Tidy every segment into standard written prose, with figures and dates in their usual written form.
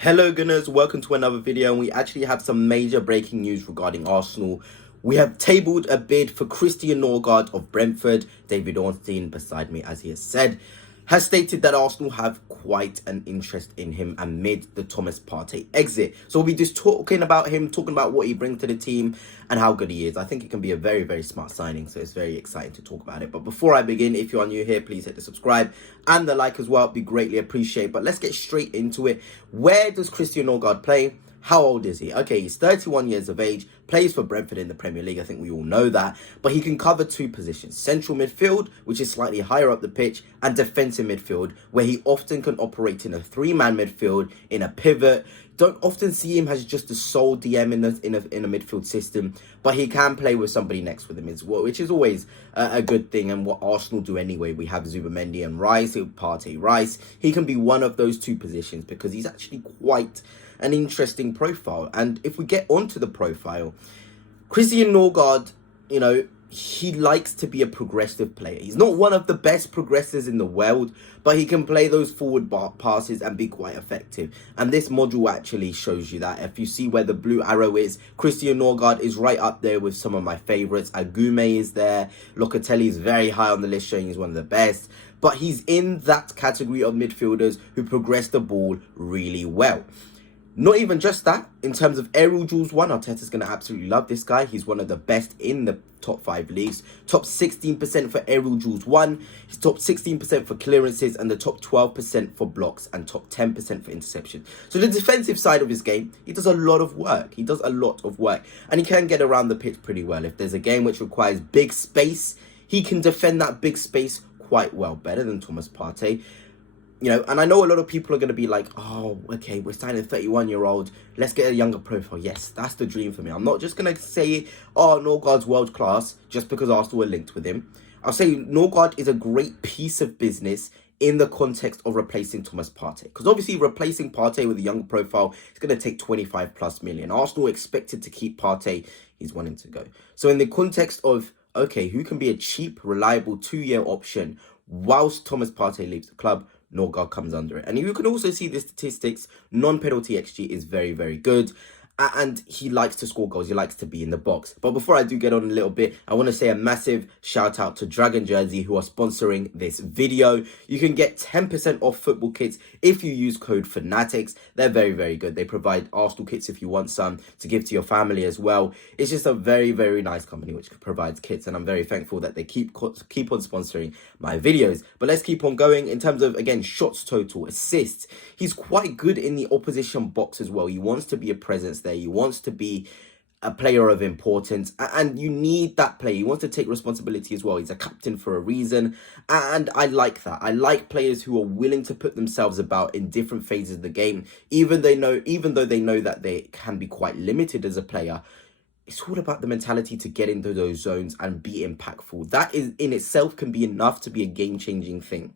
Hello Gunners, welcome to another video, and we actually have some major breaking news regarding Arsenal. We have tabled a bid for Christian Norgaard of Brentford. David Ornstein, beside me as he has said, has stated that Arsenal have quite an interest in him amid the Thomas Partey exit. So we'll be just talking about him, talking about what he brings to the team and how good he is. I think it can be a very, very smart signing, so it's very exciting to talk about it. But before I begin, if you are new here, please hit the subscribe and the like as well. It'd be greatly appreciated. But let's get straight into it. Where does Christian Norgaard play? How old is he? Okay, he's 31 years of age, plays for Brentford in the Premier League. I think we all know that. But he can cover two positions: central midfield, which is slightly higher up the pitch, and defensive midfield, where he often can operate in a three-man midfield, in a pivot. Don't often see him as just a sole DM in a midfield system, but he can play with somebody next with him as well, which is always a good thing, and what Arsenal do anyway. We have Zubamendi and Rice, Partey Rice. He can be one of those two positions because he's actually quite an interesting profile. And if we get onto the profile, Christian Norgaard, he likes to be a progressive player. He's not one of the best progressors in the world, but he can play those forward passes and be quite effective. And this module actually shows you that. If you see where the blue arrow is, Christian Norgaard is right up there with some of my favourites. Agume is there. Locatelli is very high on the list, showing he's one of the best. But he's in that category of midfielders who progress the ball really well. Not even just that, in terms of aerial duels won, Arteta's going to absolutely love this guy. He's one of the best in the top 5 leagues. Top 16% for aerial duels won. He's top 16% for clearances and the top 12% for blocks and top 10% for interceptions. So the defensive side of his game, he does a lot of work. He does a lot of work. And he can get around the pitch pretty well. If there's a game which requires big space, he can defend that big space quite well. Better than Thomas Partey. And I know a lot of people are going to be like, oh, okay, we're signing a 31-year-old. Let's get a younger profile. Yes, that's the dream for me. I'm not just going to say, oh, Norgaard's world class just because Arsenal are linked with him. I'll say Norgaard is a great piece of business in the context of replacing Thomas Partey. Because obviously replacing Partey with a younger profile is going to take 25+ million. Arsenal expected to keep Partey. He's wanting to go. So in the context of, okay, who can be a cheap, reliable 2-year option whilst Thomas Partey leaves the club, Norgaard comes under it. And you can also see the statistics. Non-penalty XG is very, very good. And he likes to score goals. He likes to be in the box. But before I do get on a little bit, I want to say a massive shout out to Dragon Jersey, who are sponsoring this video. You can get 10% off football kits if you use code Fanatics. They're very, very good. They provide Arsenal kits if you want some to give to your family as well. It's just a very, very nice company which provides kits. And I'm very thankful that they keep on sponsoring my videos. But let's keep on going. In terms of, again, shots total, assists, he's quite good in the opposition box as well. He wants to be a presence there. He wants to be a player of importance, and you need that player. He wants to take responsibility as well. He's a captain for a reason, and I like that. I like players who are willing to put themselves about in different phases of the game, even though they know that they can be quite limited as a player. It's all about the mentality to get into those zones and be impactful. That is in itself can be enough to be a game-changing thing.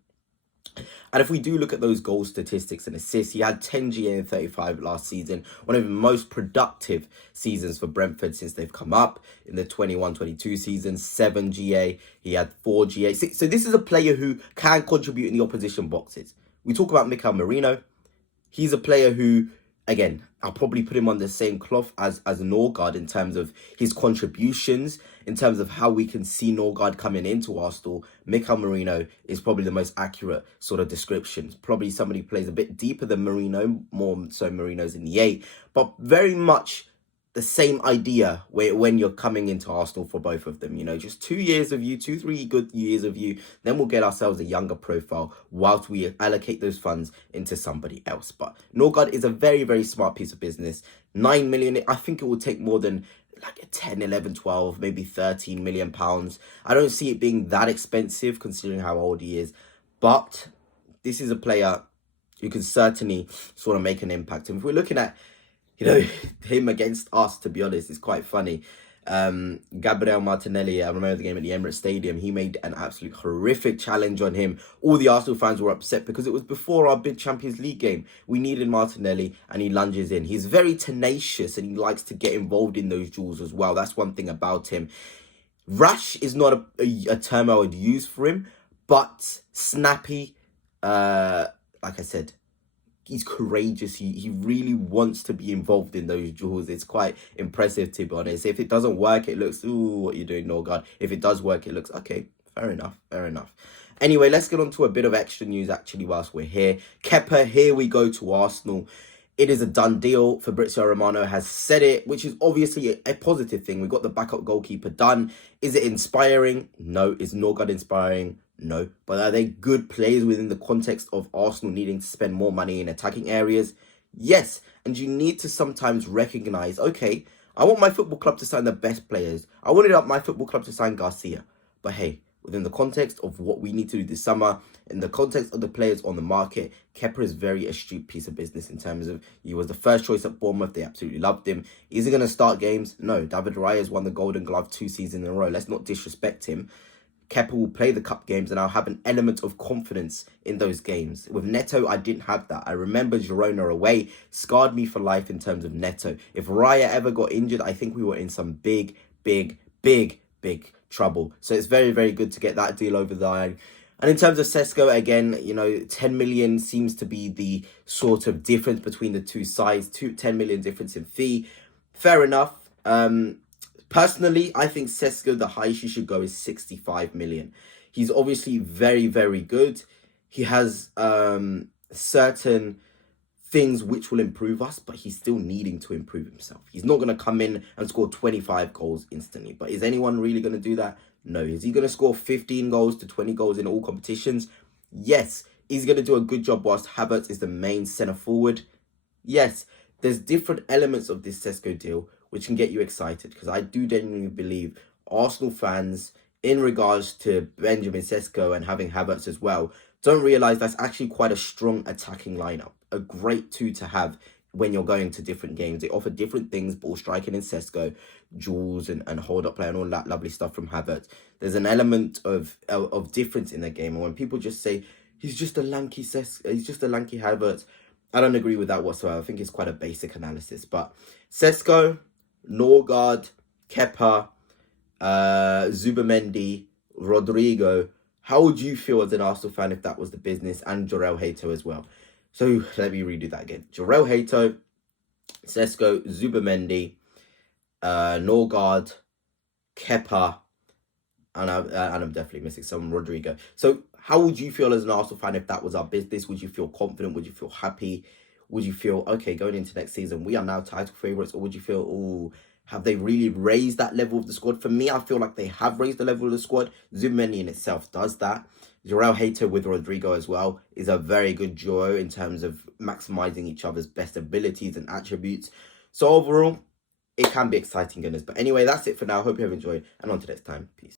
And if we do look at those goal statistics and assists, he had 10 GA and 35 last season, one of the most productive seasons for Brentford since they've come up. In the 21-22 season, 7 GA, he had 4 GA. So this is a player who can contribute in the opposition boxes. We talk about Mikel Merino. He's a player who, again, I'll probably put him on the same cloth as Norgaard in terms of his contributions, in terms of how we can see Norgaard coming into Arsenal. Mikel Merino is probably the most accurate sort of description. Probably somebody who plays a bit deeper than Merino, more so Merino's in the 8, but very much the same idea when you're coming into Arsenal for both of them. Just 2 years of you, 2-3 good years of you, then we'll get ourselves a younger profile whilst we allocate ththose funds into somebody else. But Norgaard is a very, very smart piece of business. 9 million, I think it will take more than like a 10, 11, 12, maybe 13 million pounds. I don't see it being that expensive considering how old he is. But this is a player who can certainly sort of make an impact. And if we're looking at him against us, to be honest, it's quite funny. Gabriel Martinelli, I remember the game at the Emirates Stadium, he made an absolute horrific challenge on him. All the Arsenal fans were upset because it was before our big Champions League game. We needed Martinelli and he lunges in. He's very tenacious and he likes to get involved in those duels as well. That's one thing about him. Rash is not a term I would use for him, but snappy, like I said, he's courageous. He really wants to be involved in those duels. It's quite impressive, to be honest. If it doesn't work, it looks, ooh, what you doing, Norgaard? If it does work, it looks, okay, fair enough, fair enough. Anyway, let's get on to a bit of extra news, actually, whilst we're here. Kepa, here we go to Arsenal. It is a done deal. Fabrizio Romano has said it, which is obviously a positive thing. We got the backup goalkeeper done. Is it inspiring? No. Is Norgaard inspiring? No. But are they good players within the context of Arsenal needing to spend more money in attacking areas? Yes. And you need to sometimes recognise, okay, I want my football club to sign the best players. I wanted my football club to sign Garcia. But hey, within the context of what we need to do this summer, in the context of the players on the market, Kepa is a very astute piece of business in terms of he was the first choice at Bournemouth. They absolutely loved him. Is he going to start games? No. David Raya has won the Golden Glove 2 seasons in a row. Let's not disrespect him. Kepa will play the cup games and I'll have an element of confidence in those games. With Neto, I didn't have that. I remember Girona away scarred me for life in terms of Neto. If Raya ever got injured, I think we were in some big trouble. So it's very, very good to get that deal over the line. And in terms of Sesko, again, you know, 10 million seems to be the sort of difference between the two sides. 10 million difference in fee. Fair enough. Personally, I think Sesko, the highest you should go is 65 million. He's obviously very, very good. He has certain things which will improve us, but he's still needing to improve himself. He's not going to come in and score 25 goals instantly. But is anyone really going to do that? No. Is he going to score 15 goals to 20 goals in all competitions? Yes. Is he going to do a good job whilst Havertz is the main centre forward? Yes. There's different elements of this Sesko deal which can get you excited, because I do genuinely believe Arsenal fans, in regards to Benjamin Sesko and having Havertz as well, don't realise that's actually quite a strong attacking lineup. A great two to have when you're going to different games. They offer different things, ball striking in Sesko, duels and hold-up play and all that lovely stuff from Havertz. There's an element of difference in the game. And when people just say, he's just a lanky Havertz, I don't agree with that whatsoever. I think it's quite a basic analysis. But Sesko, Norgaard, Kepa, Zubamendi, Rodrigo. How would you feel as an Arsenal fan if that was the business? And Jorel Hato as well. So let me redo that again. Jorel Hato, Sesko, Zubamendi, Norgaard, Kepa, and I'm definitely missing some, Rodrigo. So how would you feel as an Arsenal fan if that was our business? Would you feel confident? Would you feel happy? Would you feel, okay, going into next season, we are now title favourites? Or would you feel, oh, have they really raised that level of the squad? For me, I feel like they have raised the level of the squad. Zubamendi in itself does that. Jorel Hato with Rodrigo as well is a very good duo in terms of maximising each other's best abilities and attributes. So overall, it can be exciting, gunners. But anyway, that's it for now. Hope you have enjoyed. And on to next time. Peace.